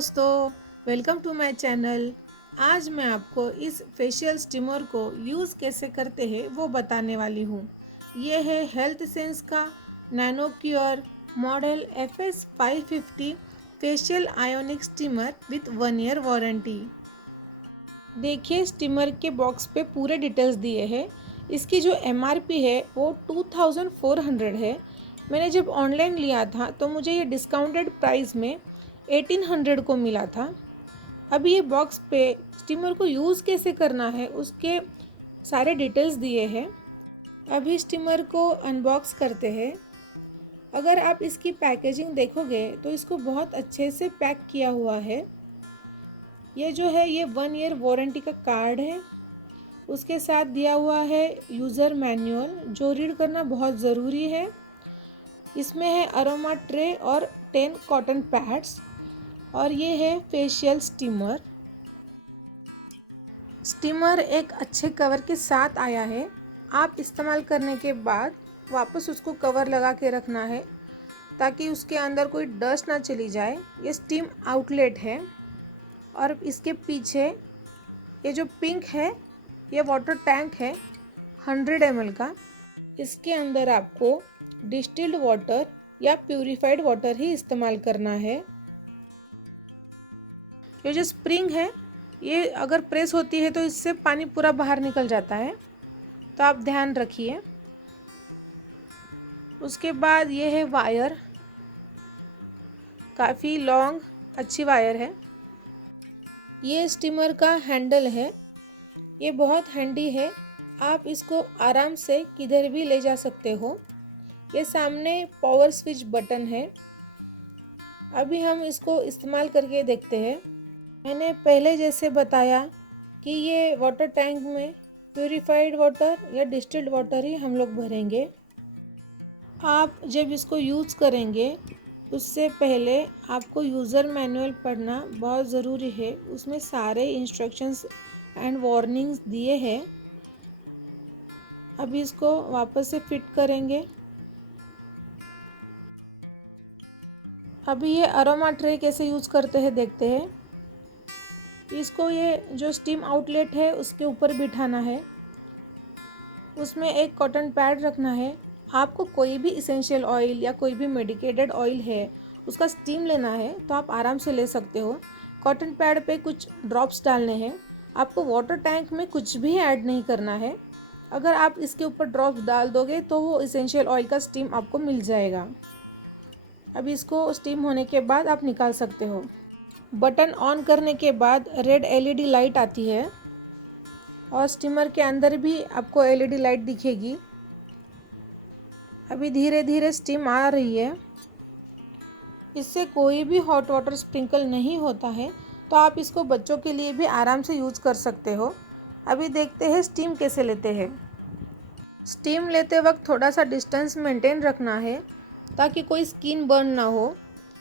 दोस्तों, welcome to my channel. आज मैं आपको इस फेशियल स्टीमर को यूज़ कैसे करते हैं वो बताने वाली हूँ। ये है हेल्थ सेंस का nano cure model FS 550 facial ionic steamer with 1 year warranty. देखिए स्टीमर के बॉक्स पे पूरे डिटेल्स दिए हैं। इसकी जो MRP है वो 2400 है। मैंने जब ऑनलाइन लिया था तो मुझे ये डिस्काउंटेड प्राइस में 1800 को मिला था। अभी ये बॉक्स पे स्टीमर को यूज़ कैसे करना है उसके सारे डिटेल्स दिए हैं। अभी स्टीमर को अनबॉक्स करते हैं। अगर आप इसकी पैकेजिंग देखोगे तो इसको बहुत अच्छे से पैक किया हुआ है। ये जो है ये 1 ईयर वारंटी का कार्ड है। उसके साथ दिया हुआ है यूज़र मैनुअल जो रीड करना बहुत ज़रूरी है। इसमें है अरोमा ट्रे और 10 कॉटन पैड्स और ये है फेशियल स्टीमर। स्टीमर एक अच्छे कवर के साथ आया है। आप इस्तेमाल करने के बाद वापस उसको कवर लगा के रखना है ताकि उसके अंदर कोई डस्ट ना चली जाए। ये स्टीम आउटलेट है और इसके पीछे ये जो पिंक है ये वाटर टैंक है 100 ml का। इसके अंदर आपको डिस्टिल्ड वाटर या प्यूरिफाइड वाटर ही इस्तेमाल करना है। ये जो स्प्रिंग है ये अगर प्रेस होती है तो इससे पानी पूरा बाहर निकल जाता है, तो आप ध्यान रखिए। उसके बाद ये है वायर, काफ़ी लॉन्ग अच्छी वायर है। ये स्टीमर का हैंडल है, ये बहुत हैंडी है। आप इसको आराम से किधर भी ले जा सकते हो। ये सामने पावर स्विच बटन है। अभी हम इसको इस्तेमाल करके देखते हैं। मैंने पहले जैसे बताया कि ये वाटर टैंक में प्यूरिफाइड वाटर या डिस्टिल्ड वाटर ही हम लोग भरेंगे। आप जब इसको यूज़ करेंगे उससे पहले आपको यूज़र मैनुअल पढ़ना बहुत ज़रूरी है। उसमें सारे इंस्ट्रक्शंस एंड वार्निंग्स दिए हैं। अभी इसको वापस से फिट करेंगे। अभी ये अरोमा ट्रे कैसे यूज़ करते हैं देखते हैं। इसको ये जो स्टीम आउटलेट है उसके ऊपर बिठाना है। उसमें एक कॉटन पैड रखना है। आपको कोई भी इसेंशियल ऑयल या कोई भी मेडिकेटेड ऑयल है उसका स्टीम लेना है तो आप आराम से ले सकते हो। कॉटन पैड पे कुछ ड्रॉप्स डालने हैं। आपको वाटर टैंक में कुछ भी ऐड नहीं करना है। अगर आप इसके ऊपर ड्रॉप्स डाल दोगे तो वो इसेंशियल ऑयल का स्टीम आपको मिल जाएगा। अभी इसको स्टीम होने के बाद आप निकाल सकते हो। बटन ऑन करने के बाद रेड LED लाइट आती है और स्टीमर के अंदर भी आपको LED लाइट दिखेगी। अभी धीरे धीरे स्टीम आ रही है। इससे कोई भी हॉट वाटर स्प्रिंकल नहीं होता है, तो आप इसको बच्चों के लिए भी आराम से यूज़ कर सकते हो। अभी देखते हैं स्टीम कैसे लेते हैं। स्टीम लेते वक्त थोड़ा सा डिस्टेंस मेंटेन रखना है ताकि कोई स्किन बर्न ना हो।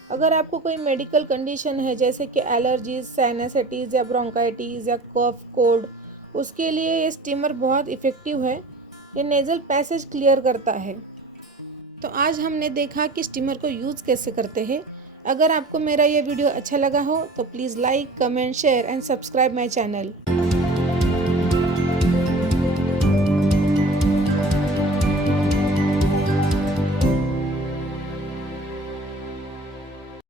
अगर आपको कोई मेडिकल कंडीशन है जैसे कि एलर्जीज, साइनसाइटिस या ब्रोंकाइटिस या कफ कोल्ड, उसके लिए ये स्टीमर बहुत इफ़ेक्टिव है। ये नेज़ल पैसेज क्लियर करता है। तो आज हमने देखा कि स्टीमर को यूज़ कैसे करते हैं। अगर आपको मेरा ये वीडियो अच्छा लगा हो तो please like, comment, share and subscribe my channel.